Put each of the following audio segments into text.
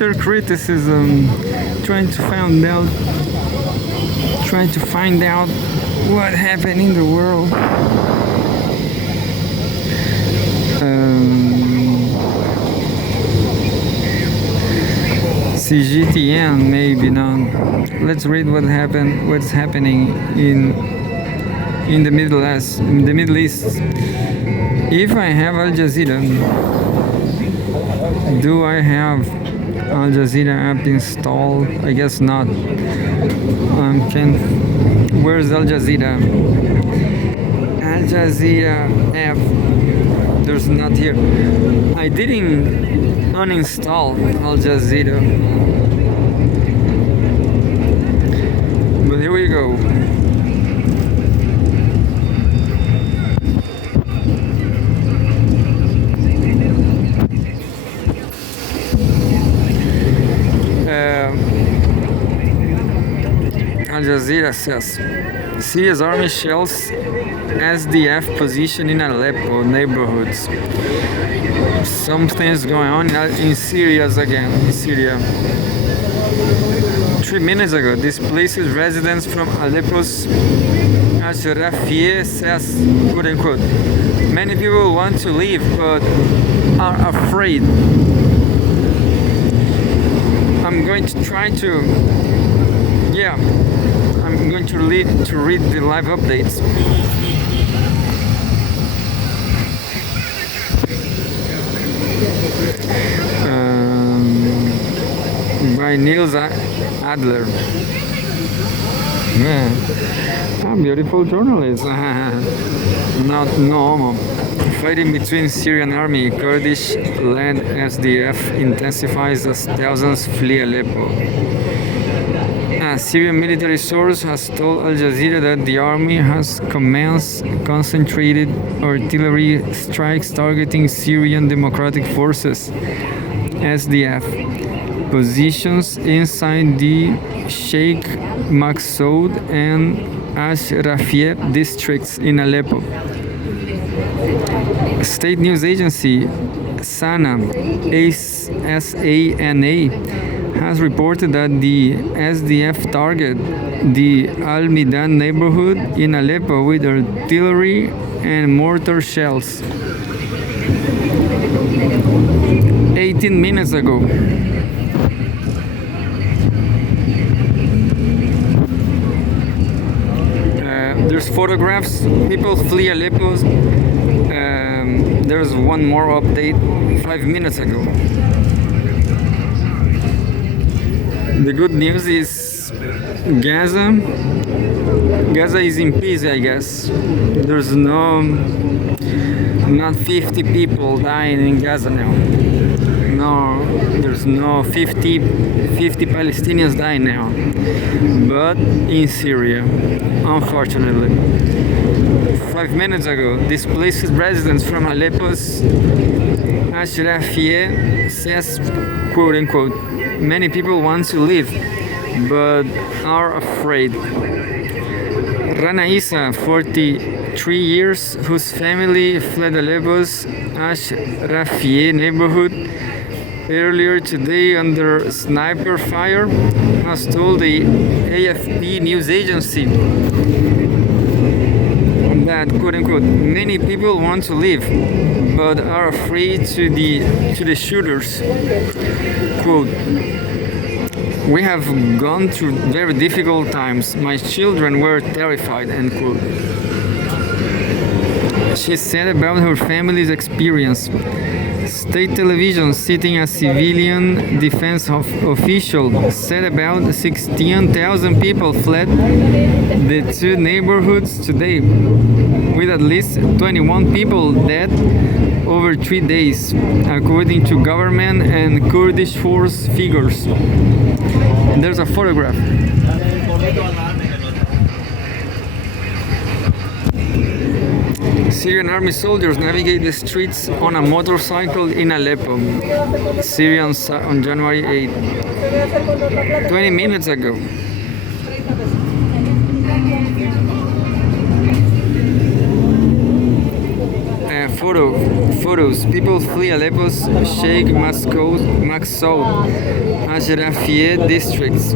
counter criticism, trying to find out what happened in the world. CGTN, maybe not. Let's read what's happening in the Middle East. If I have Al Jazeera, do I have Al Jazeera app installed? I guess not. Where's Al Jazeera? Al Jazeera app. There's not here. I didn't uninstall Al Jazeera. But here we go. Al Jazeera says Syria's army shells SDF position in Aleppo neighborhoods. Something's going on in Syria again. 3 minutes ago, displaced residents from Aleppo's Ashrafiyeh says, quote unquote, many people want to leave but are afraid. I'm going to try to, I'm going to read the live updates. By Niels Adler. Man, I'm beautiful journalist. Not normal. Fighting between Syrian army, Kurdish-led SDF intensifies as thousands flee Aleppo. A Syrian military source has told Al Jazeera that the army has commenced concentrated artillery strikes targeting Syrian Democratic Forces (SDF) positions inside the Sheikh Maqsoud and Ashrafiyeh districts in Aleppo. State news agency SANA has reported that the SDF target the Al Midan neighborhood in Aleppo with artillery and mortar shells. 18 minutes ago. There's photographs, people flee Aleppo. There's one more update 5 minutes ago. The good news is Gaza is in peace, I guess. There's not 50 people dying in Gaza now. No, there's no 50 Palestinians dying now. But in Syria, unfortunately. 5 minutes ago, displaced residents from Aleppo's Ashrafiyeh says, quote unquote, many people want to leave, but are afraid. Rana Isa, 43 years, whose family fled Aleppo's Ashrafiyeh neighborhood earlier today under sniper fire, has told the AFP news agency that, quote unquote, many people want to leave but are afraid to the shooters. Quote, we have gone through very difficult times. My children were terrified, end quote. She said about her family's experience. State television, citing a civilian defense official, said about 16,000 people fled the two neighborhoods today, with at least 21 people dead over 3 days, according to government and Kurdish force figures. And there's a photograph. Syrian army soldiers navigate the streets on a motorcycle in Aleppo, Syrians on January 8. 20 minutes ago. A Photos. People flee Aleppo's Sheikh Maksoud Ashrafiyeh districts.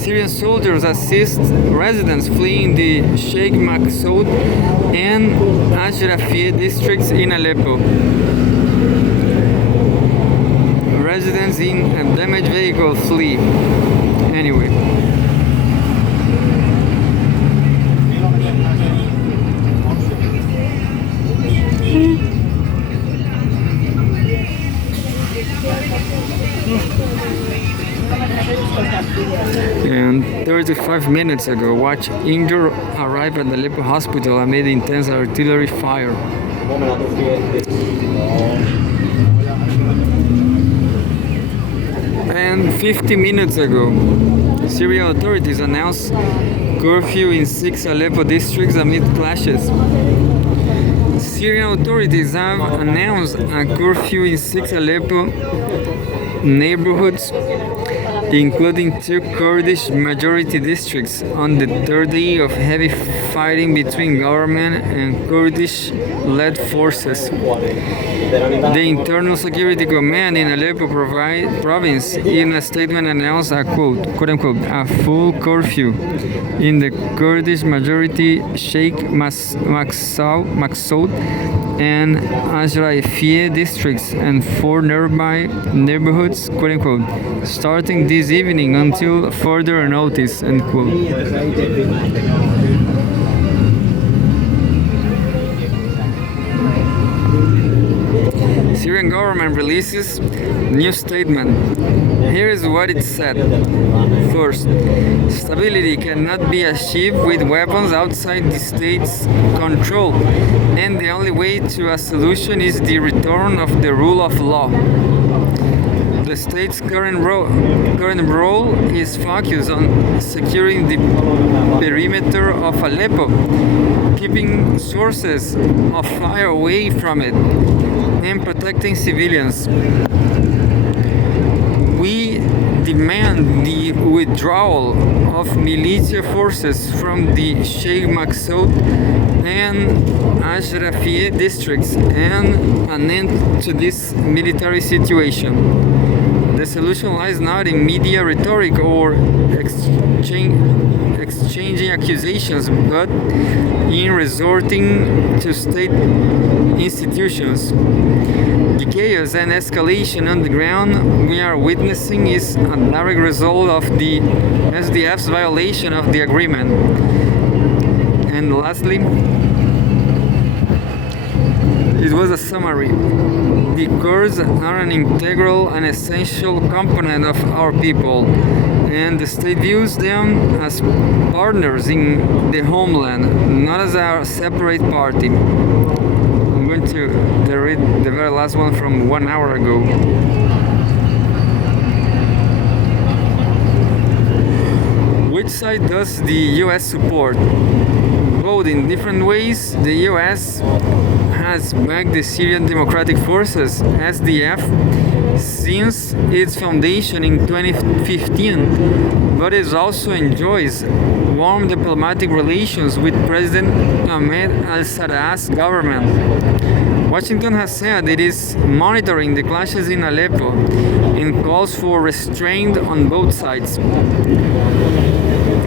Syrian soldiers assist residents fleeing the Sheikh Maksoud and Ashrafiyeh districts in Aleppo. Residents in a damaged vehicle flee. Anyway. And 35 minutes ago, watch injured arrive at the Aleppo hospital amid intense artillery fire. And 50 minutes ago, Syrian authorities announced curfew in 6 Aleppo districts amid clashes. Syrian authorities have announced a curfew in 6 Aleppo neighborhoods, including 2 Kurdish majority districts, on the third day of heavy fighting between government and Kurdish-led forces. The Internal Security Command in Aleppo province, in a statement, announced a quote-unquote, a full curfew in the Kurdish majority Sheikh Maksoud and Ashrafiyeh districts and 4 nearby neighborhoods, quote-unquote, starting this evening until further notice, end quote. Syrian government releases new statement. Here is what it said. First, stability cannot be achieved with weapons outside the state's control, and the only way to a solution is the return of the rule of law. The state's current role is focused on securing the perimeter of Aleppo, keeping sources of fire away from it, and protecting civilians. We demand the withdrawal of militia forces from the Sheikh Maksoud and Ashrafiyeh districts and an end to this military situation. The solution lies not in media rhetoric or exchanging accusations, but in resorting to state institutions. The chaos and escalation on the ground we are witnessing is a direct result of the SDF's violation of the agreement. And lastly, it was a summary. The Kurds are an integral and essential component of our people, and the state views them as partners in the homeland, not as a separate party. I'm going to read the very last one from 1 hour ago. Which side does the US support? Both in different ways. The US has backed the Syrian Democratic Forces, SDF, since its foundation in 2015, but it also enjoys warm diplomatic relations with President Ahmed al-Sarraj's government. Washington has said it is monitoring the clashes in Aleppo and calls for restraint on both sides.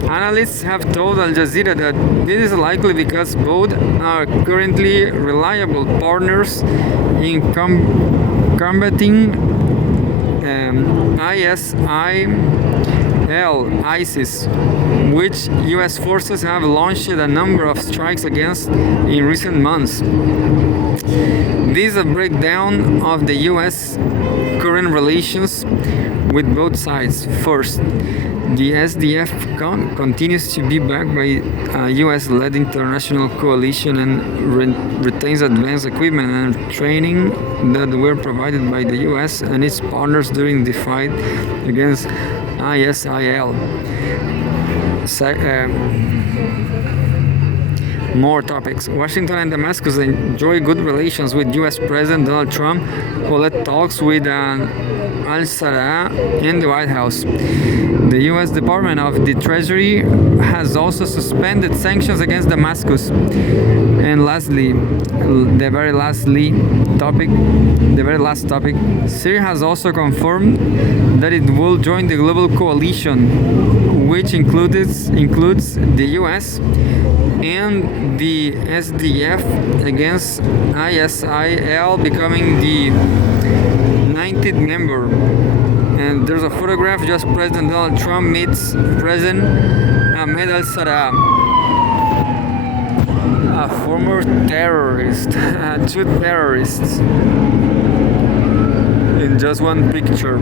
Analysts have told Al Jazeera that this is likely because both are currently reliable partners in combating ISIS, which US forces have launched a number of strikes against in recent months. This is a breakdown of the US current relations with both sides. First, the SDF continues to be backed by a US-led international coalition and retains advanced equipment and training that were provided by the US and its partners during the fight against ISIL. More topics. Washington and Damascus enjoy good relations with U.S. President Donald Trump, who led talks with al-Sarraj in the White House. The U.S. Department of the Treasury has also suspended sanctions against Damascus. And lastly, the very last topic, Syria has also confirmed that it will join the global coalition, which includes the U.S. and the SDF against ISIL, becoming the 19th member. And there's a photograph, just President Donald Trump meets President Ahmed al-Sarraj, a former terrorist, two terrorists in just one picture.